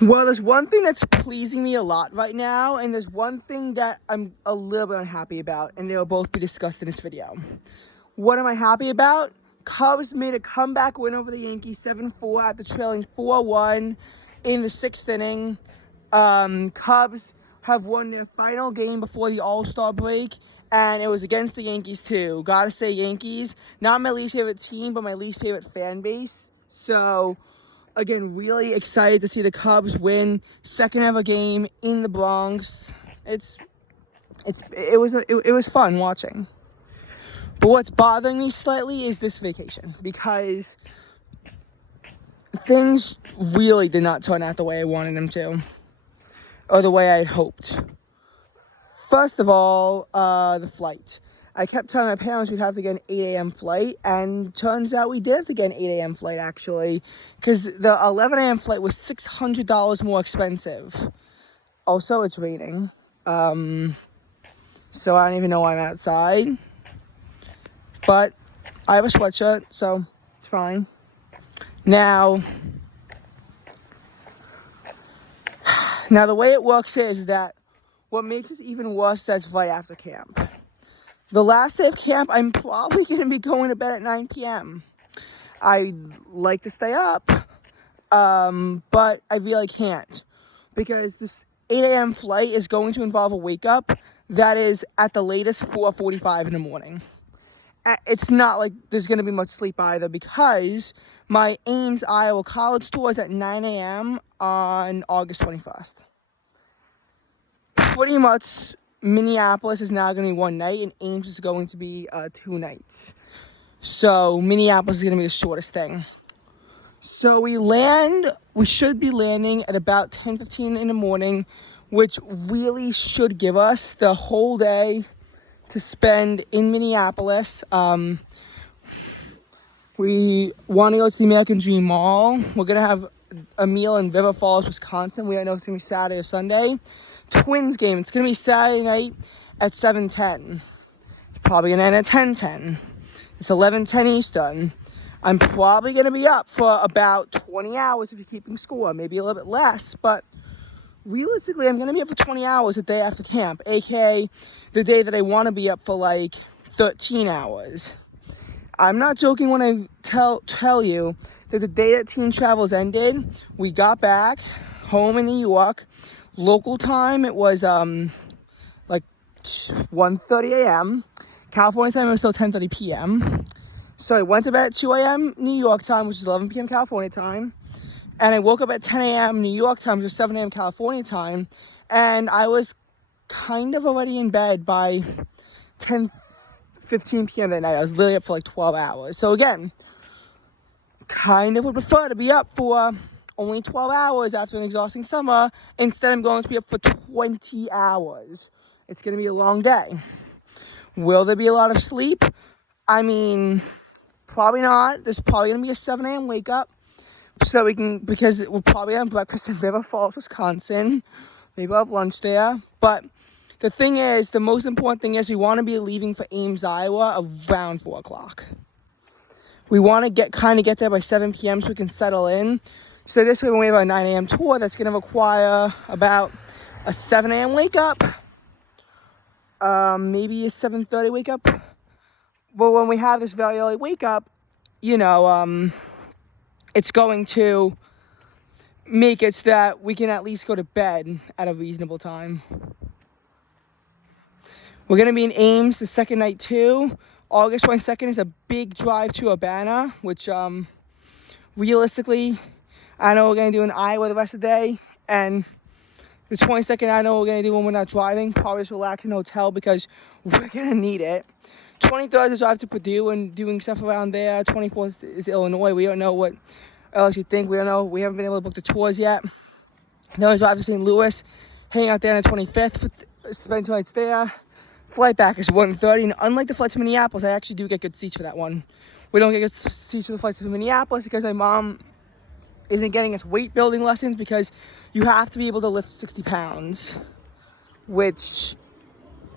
Well, there's one thing that's pleasing me a lot right now, and there's one thing that I'm a little bit unhappy about, and they'll both be discussed in this video. What am I happy about? Cubs made a comeback win over the Yankees 7-4 after trailing 4-1 in the 6th inning. Cubs have won their final game before the All-Star break, and it was against the Yankees too. Gotta say, Yankees, not my least favorite team, but my least favorite fan base. So, again, really excited to see the Cubs win second ever game in the Bronx. It was fun watching. But what's bothering me slightly is this vacation, because things really did not turn out the way I wanted them to, or the way I had hoped. First of all, the flight. I kept telling my parents we'd have to get an 8 a.m. flight, and turns out we did have to get an 8 a.m. flight, actually, because the 11 a.m. flight was $600 more expensive. Also, it's raining, so I don't even know why I'm outside, but I have a sweatshirt, so it's fine. Now, the way it works is that what makes this even worse, that's right after camp. The last day of camp, I'm probably going to be going to bed at 9 p.m. I like to stay up, but I really can't, because this 8 a.m. flight is going to involve a wake up that is at the latest 4:45 in the morning. It's not like there's going to be much sleep either, because my Ames, Iowa college tour is at 9 a.m. on August 21st. Pretty much Minneapolis is now going to be one night, and Ames is going to be 2 nights. So Minneapolis is going to be the shortest thing. So we should be landing at about 10:15 in the morning, which really should give us the whole day to spend in Minneapolis. We want to go to the American Dream Mall. We're going to have a meal in River Falls, Wisconsin. We don't know if it's going to be Saturday or Sunday. Twins game. It's going to be Saturday night at 7:10. It's probably going to end at 10:10. It's 11:10 Eastern. I'm probably going to be up for about 20 hours if you're keeping score. Maybe a little bit less, but realistically, I'm going to be up for 20 hours the day after camp, aka the day that I want to be up for like 13 hours. I'm not joking when I tell you that the day that Teen Travels ended, we got back home in New York. Local time, it was like 1:30 a.m. California time, it was still 10:30 p.m. So I went to bed at 2 a.m. New York time, which is 11 p.m. California time. And I woke up at 10 a.m. New York time, which is 7 a.m. California time. And I was kind of already in bed by 10:15 p.m. that night. I was literally up for like 12 hours. So again, kind of would prefer to be up for only 12 hours after an exhausting summer, instead I'm going to be up for 20 hours. It's going to be a long day. Will there be a lot of sleep? I mean, probably not. There's probably going to be a 7 a.m. wake up, because we'll probably have breakfast in River Falls, Wisconsin. Maybe we'll have lunch there. But the thing is, the most important thing is we want to be leaving for Ames, Iowa around 4 o'clock. We want to get there by 7 p.m. so we can settle in. So this way, when we have a 9 a.m. tour, that's going to require about a 7 a.m. wake up, maybe a 7:30 wake up. But when we have this very early wake up, it's going to make it so that we can at least go to bed at a reasonable time. We're going to be in Ames the second night too. August 22nd is a big drive to Urbana, which realistically, I know we're going to do in Iowa the rest of the day, and the 22nd, I know what we're going to do when we're not driving. Probably just relax in a hotel, because we're going to need it. 23rd is drive to Purdue and doing stuff around there. 24th is Illinois. We don't know what else you think. We don't know. We haven't been able to book the tours yet. Then we drive to St. Louis, hang out there on the 25th, spend 2 nights there. Flight back is 1:30, and unlike the flight to Minneapolis, I actually do get good seats for that one. We don't get good seats for the flights to Minneapolis because my mom isn't getting us weight building lessons, because you have to be able to lift 60 pounds, which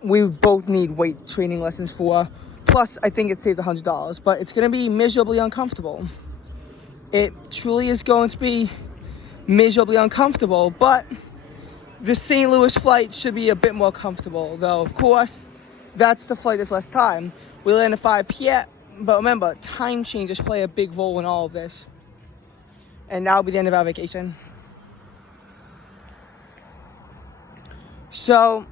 we both need weight training lessons for. Plus, I think it saved $100, but it's going to be miserably uncomfortable. It truly is going to be miserably uncomfortable, but the St. Louis flight should be a bit more comfortable, though, of course, that's the flight that's less time. We land at 5 p.m., but remember, time changes play a big role in all of this. And that'll be the end of our vacation. So,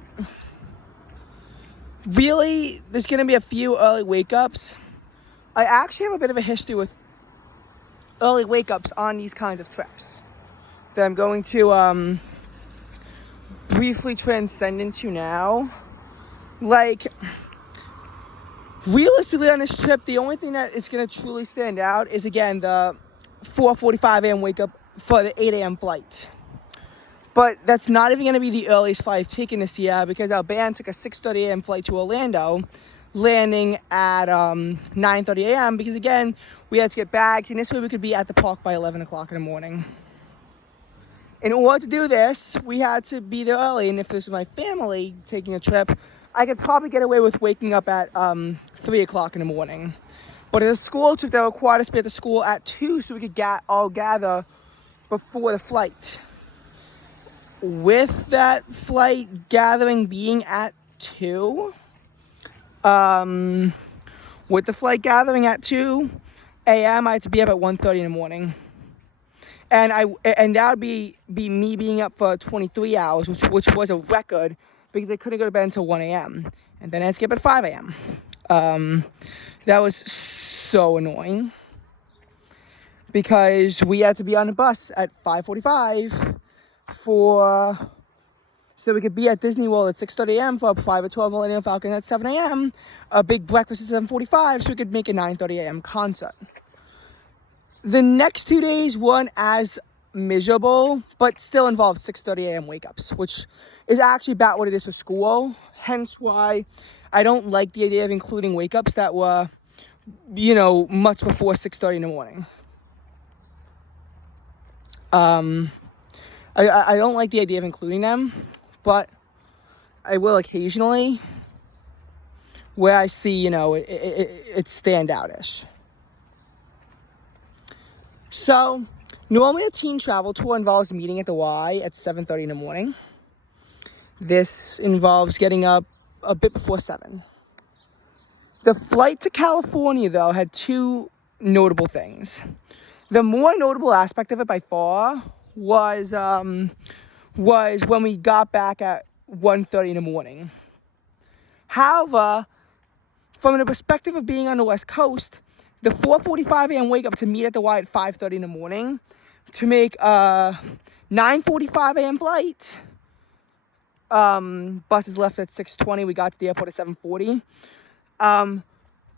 really, there's going to be a few early wake-ups. I actually have a bit of a history with early wake-ups on these kinds of trips that I'm going to briefly transcend into now. Like, realistically on this trip, the only thing that is going to truly stand out is, again, the 4:45 a.m. wake-up for the 8 a.m. flight. But that's not even going to be the earliest flight I've taken this year, because our band took a 6:30 a.m. flight to Orlando, landing at 9:30 a.m. because, again, we had to get bags, and this way we could be at the park by 11 o'clock in the morning. In order to do this, we had to be there early, and if this was my family taking a trip, I could probably get away with waking up at 3 o'clock in the morning. But as a school trip, they required us to be at the school at 2 so we could all gather before the flight. With that flight gathering being at 2 a.m., I had to be up at 1:30 in the morning. And that would be me being up for 23 hours, which was a record, because I couldn't go to bed until 1 a.m. And then I had to get up at 5 a.m. That was so annoying, because we had to be on the bus at 5:45 so we could be at Disney World at 6:30 a.m. for a private 12 Millennium Falcon at 7 a.m., a big breakfast at 7:45, so we could make a 9:30 a.m. concert. The next 2 days weren't as miserable, but still involved 6:30 a.m. wake-ups, which is actually about what it is for school, hence why I don't like the idea of including wake-ups that were, much before 6:30 in the morning. I don't like the idea of including them, but I will occasionally, where I see, it's standout-ish. So, normally a teen travel tour involves meeting at the Y at 7:30 in the morning. This involves getting up a bit before 7. The flight to California, though, had 2 notable things. The more notable aspect of it by far was when we got back at 1:30 in the morning. However, from the perspective of being on the West Coast, the 4:45 a.m. wake up to meet at the Y at 5:30 in the morning to make a 9:45 a.m. flight. Buses left at 6:20. We got to the airport at 7:40.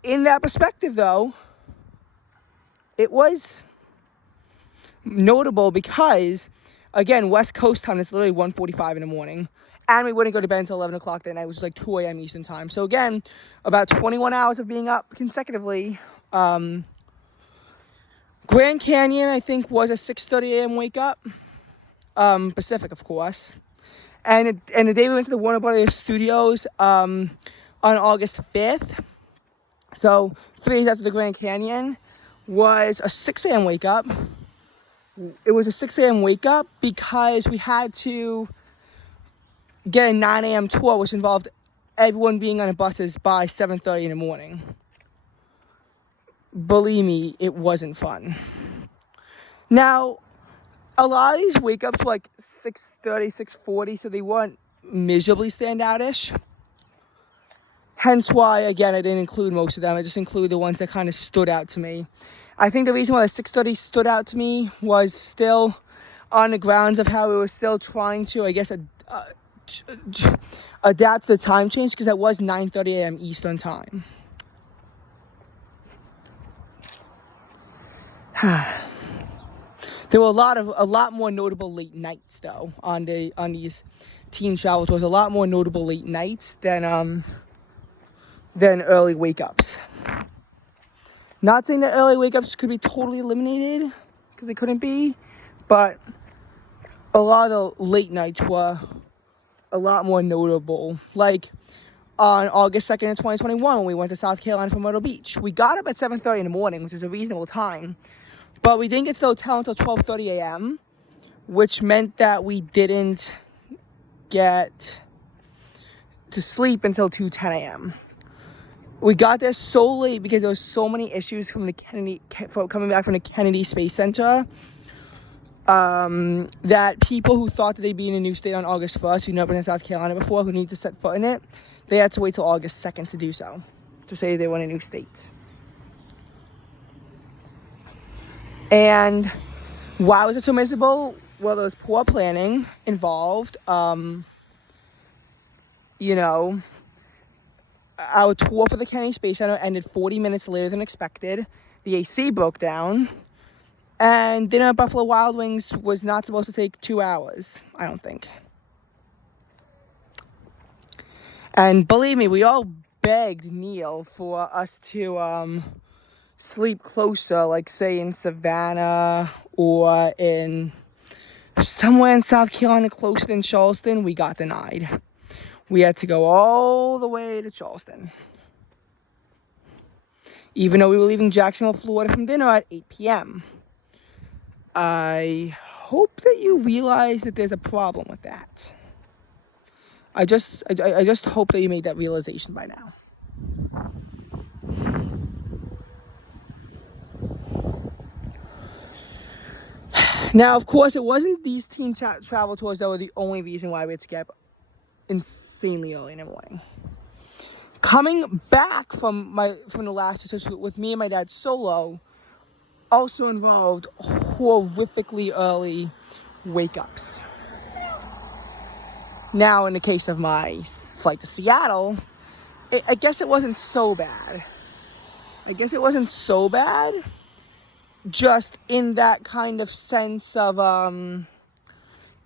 In that perspective, though, it was notable because, again, West Coast time is literally 1:45 in the morning. And we wouldn't go to bed until 11 o'clock that night. It was like 2 a.m. Eastern time. So, again, about 21 hours of being up consecutively. Grand Canyon, I think, was a 6:30 a.m. wake up. Pacific, of course. And the day we went to the Warner Brothers Studios on August 5th, so 3 days after the Grand Canyon, was a 6 a.m. wake up. It was a 6 a.m. wake up because we had to get a 9 a.m. tour, which involved everyone being on the buses by 7:30 in the morning. Believe me, it wasn't fun. Now, a lot of these wake-ups were like 6:30, 6:40, so they weren't miserably standout-ish. Hence why, again, I didn't include most of them. I just included the ones that kind of stood out to me. I think the reason why the 6:30 stood out to me was still on the grounds of how we were still trying to, I guess, adapt to the time change, because it was 9:30 a.m. Eastern time. There were a lot more notable late nights, though, on these teen travel tours. A lot more notable late nights than early wake-ups. Not saying that early wake-ups could be totally eliminated, because they couldn't be, but a lot of the late nights were a lot more notable. Like on August 2nd of 2021, when we went to South Carolina for Myrtle Beach, we got up at 7:30 in the morning, which is a reasonable time, but we didn't get to the hotel until 12:30 a.m. which meant that we didn't get to sleep until 2:10 a.m. We got there so late because there was so many issues coming back from the Kennedy Space Center, that people who thought that they'd be in a new state on August 1st, who'd never been in South Carolina before, who need to set foot in it, they had to wait till August 2nd to do so, to say they were in a new state. And why was it so miserable? Well, there was poor planning involved. Our tour for the Kennedy Space Center ended 40 minutes later than expected. The AC broke down. And dinner at Buffalo Wild Wings was not supposed to take 2 hours, I don't think. And believe me, we all begged Neil for us to sleep closer, like say in Savannah or in somewhere in South Carolina closer than Charleston. We got denied. We had to go all the way to Charleston, even though we were leaving Jacksonville, Florida from dinner at 8 p.m. I hope that you realize that there's a problem with that. I just hope that you made that realization by now. Now, of course, it wasn't these team travel tours that were the only reason why we had to get up insanely early in the morning. Coming back from the last trip with me and my dad solo also involved horrifically early wake-ups. Now, in the case of my flight to Seattle, I guess it wasn't so bad. Just in that kind of sense of,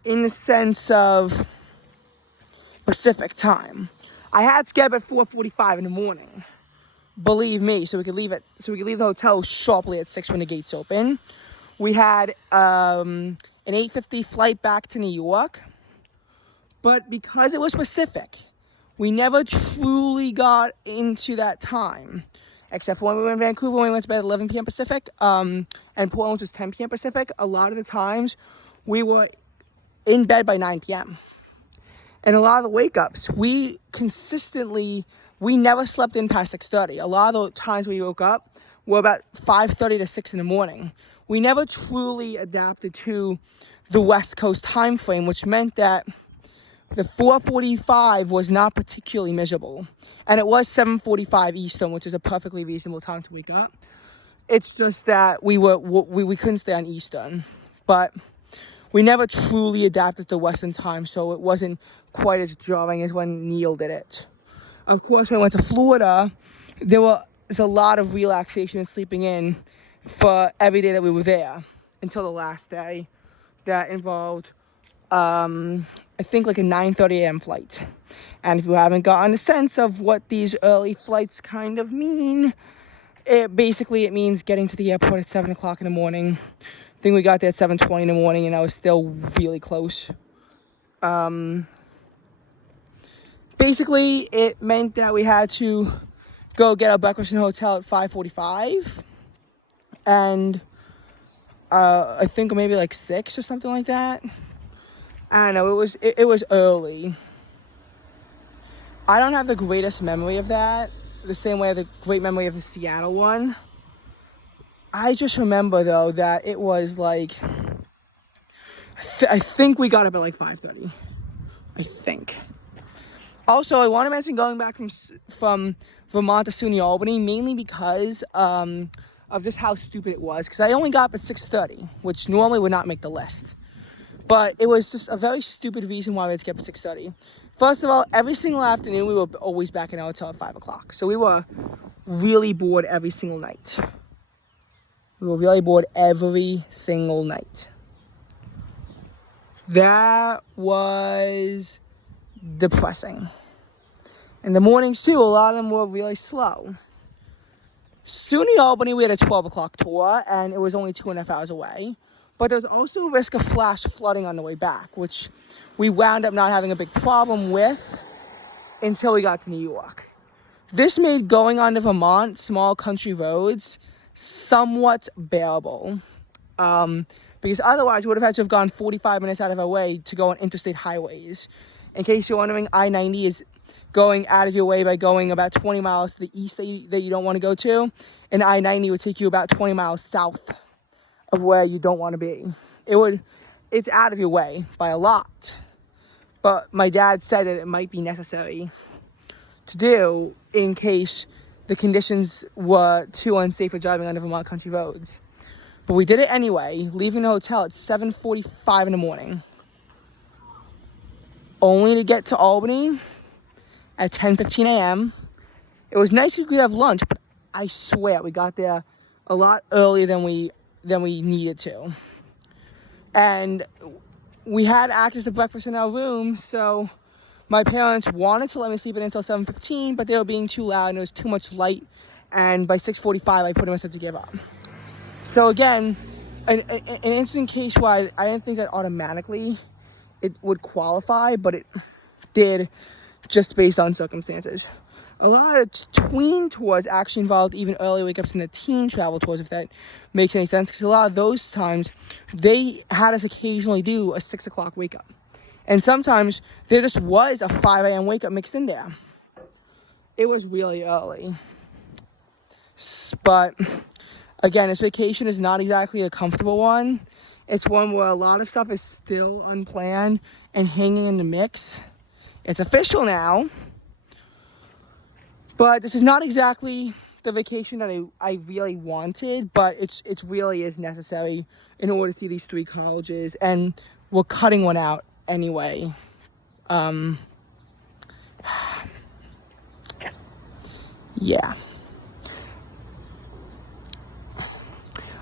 in the sense of Pacific time. I had to get up at 4:45 in the morning. Believe me, so we could leave the hotel sharply at 6 when the gates open. We had an 8:50 flight back to New York, but because it was Pacific, we never truly got into that time, except for when we were in Vancouver, when we went to bed at 11 p.m. Pacific, and Portland was 10 p.m. Pacific. A lot of the times, we were in bed by 9 p.m. And a lot of the wake-ups, we never slept in past 6:30. A lot of the times we woke up were about 5:30 to 6 in the morning. We never truly adapted to the West Coast time frame, which meant that the 4:45 was not particularly miserable. And it was 7:45 Eastern, which is a perfectly reasonable time to wake up. It's just that we couldn't stay on Eastern. But we never truly adapted to Western time, so it wasn't quite as jarring as when Neil did it. Of course, when I went to Florida, there was a lot of relaxation and sleeping in for every day that we were there until the last day. That involved, I think, like a 9:30 a.m. flight. And if you haven't gotten a sense of what these early flights kind of mean, it means getting to the airport at 7 o'clock in the morning. I think we got there at 7:20 in the morning, and I was still really close. Basically, it meant that we had to go get our breakfast in the hotel at 5:45, and I think maybe like 6 or something like that. I don't know, it was early. I don't have the greatest memory of that, the same way I have the great memory of the Seattle one. I just remember, though, that it was like, I think we got up at like 5:30. I think. Also, I want to mention going back from Vermont to SUNY Albany, mainly because of just how stupid it was. Because I only got up at 6:30, which normally would not make the list. But it was just a very stupid reason why we had to get up at 6:30. First of all, every single afternoon, we were always back in our hotel at 5 o'clock. So we were really bored every single night. We were really bored every single night. That was depressing. In the mornings, too, a lot of them were really slow. SUNY Albany, we had a 12 o'clock tour, and it was only 2.5 hours away. But there was also a risk of flash flooding on the way back, which we wound up not having a big problem with until we got to New York. This made going on to Vermont, small country roads, somewhat bearable. because otherwise we would have had to have gone 45 minutes out of our way to go on interstate highways. In case you're wondering, I-90 is going out of your way by going about 20 miles to the east that you don't want to go to, and I-90 would take you about 20 miles south of where you don't want to be. It's out of your way by a lot, but my dad said that it might be necessary to do in case the conditions were too unsafe for driving on the Vermont country roads. But we did it anyway, leaving the hotel at 7:45 in the morning, only to get to Albany at 10:15 a.m. It was nice we could have lunch, but I swear we got there a lot earlier than we needed to. And we had access to breakfast in our room, so my parents wanted to let me sleep in until 7:15, but they were being too loud and there was too much light, and by 6:45 I pretty much had to give up. So again, an interesting case where I didn't think that automatically it would qualify, but it did, just based on circumstances. A lot of tween tours actually involved even early wake-ups than the teen travel tours, if that makes any sense, because a lot of those times, they had us occasionally do a 6 o'clock wake-up. And sometimes there just was a 5 a.m. wake-up mixed in there. It was really early. But, again, this vacation is not exactly a comfortable one. It's one where a lot of stuff is still unplanned and hanging in the mix. It's official now. But this is not exactly the vacation that I really wanted, but it really is necessary in order to see these 3 colleges, and we're cutting one out anyway. Yeah.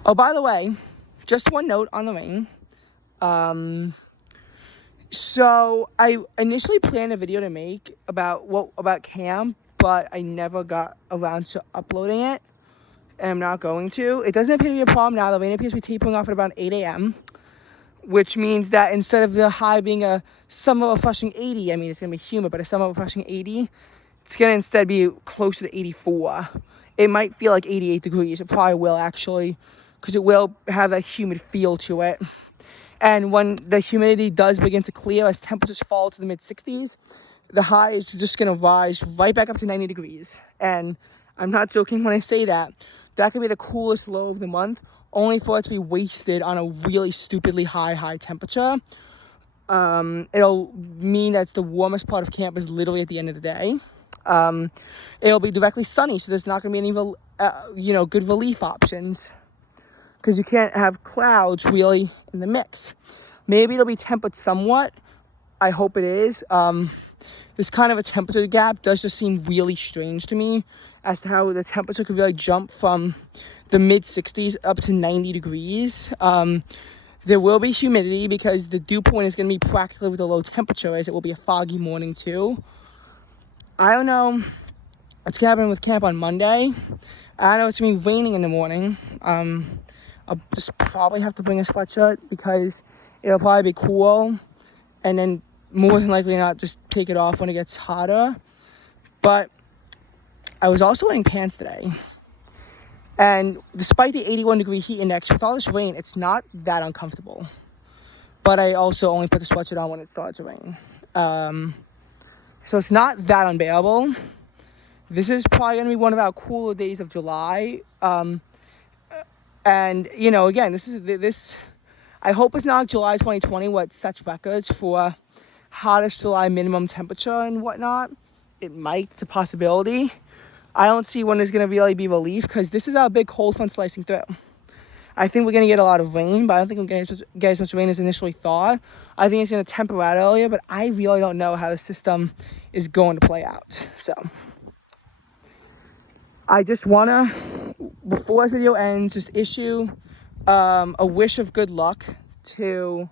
Oh, by the way, just one note on the rain. So I initially planned a video to make about camp, but I never got around to uploading it, and I'm not going to. It doesn't appear to be a problem now. The rain appears to be tapering off at about 8 a.m., which means that instead of the high being a summer refreshing 80, I mean, it's going to be humid, but a summer refreshing 80, it's going to instead be closer to 84. It might feel like 88 degrees. It probably will, actually, because it will have a humid feel to it. And when the humidity does begin to clear, as temperatures fall to the mid-60s, the high is just going to rise right back up to 90 degrees. And I'm not joking when I say that. That could be the coolest low of the month, only for it to be wasted on a really stupidly high temperature. It'll mean that the warmest part of camp is literally at the end of the day. It'll be directly sunny, so there's not going to be any good relief options, because you can't have clouds really in the mix. Maybe it'll be tempered somewhat. I hope it is. This kind of a temperature gap does just seem really strange to me, as to how the temperature could really jump from the mid-60s up to 90 degrees. There will be humidity, because the dew point is going to be practically with the low temperature, as it will be a foggy morning too. I don't know what's going to happen with camp on Monday. I know it's going to be raining in the morning. I'll just probably have to bring a sweatshirt, because it'll probably be cool, and then more than likely not just take it off when it gets hotter. But I was also wearing pants today, and despite the 81 degree heat index, with all this rain, it's not that uncomfortable. But I also only put the sweatshirt on when it starts to rain, so it's not that unbearable. This is probably going to be one of our cooler days of July. And, again, this I hope it's not July 2020 what sets records for hottest July minimum temperature and whatnot. It might. It's a possibility. I don't see when there's going to really be relief, because this is our big cold front slicing through. I think we're going to get a lot of rain, but I don't think we're going to get as much rain as initially thought. I think it's going to temper out earlier, but I really don't know how the system is going to play out. So I just want to, before this video ends, just issue a wish of good luck to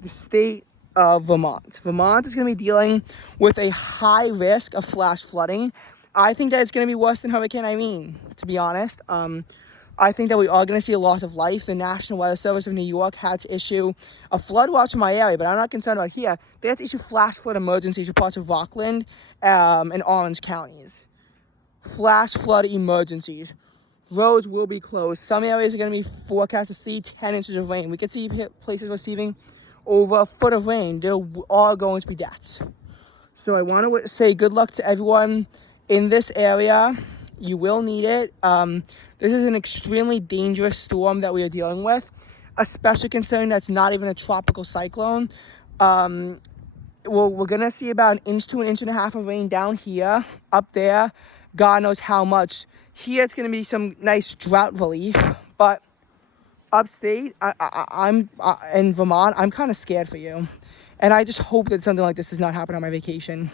the state of Vermont. Vermont is going to be dealing with a high risk of flash flooding. I think that it's going to be worse than Hurricane Irene, to be honest. I think that we are going to see a loss of life. The National Weather Service of New York had to issue a flood watch in my area, but I'm not concerned about here. They had to issue flash flood emergencies for parts of Rockland and Orange counties. Flash flood emergencies. roads will be closed. Some areas are going to be forecast to see 10 inches of rain. We could see places receiving over a foot of rain. There are going to be deaths. So I want to say good luck to everyone in this area. You will need it. This is an extremely dangerous storm that we are dealing with, especially considering that's not even a tropical cyclone. We're going to see about an inch to an inch and a half of rain down here. Up there, God knows how much. Here it's going to be some nice drought relief, but upstate, I'm in Vermont, I'm kind of scared for you. And I just hope that something like this does not happen on my vacation.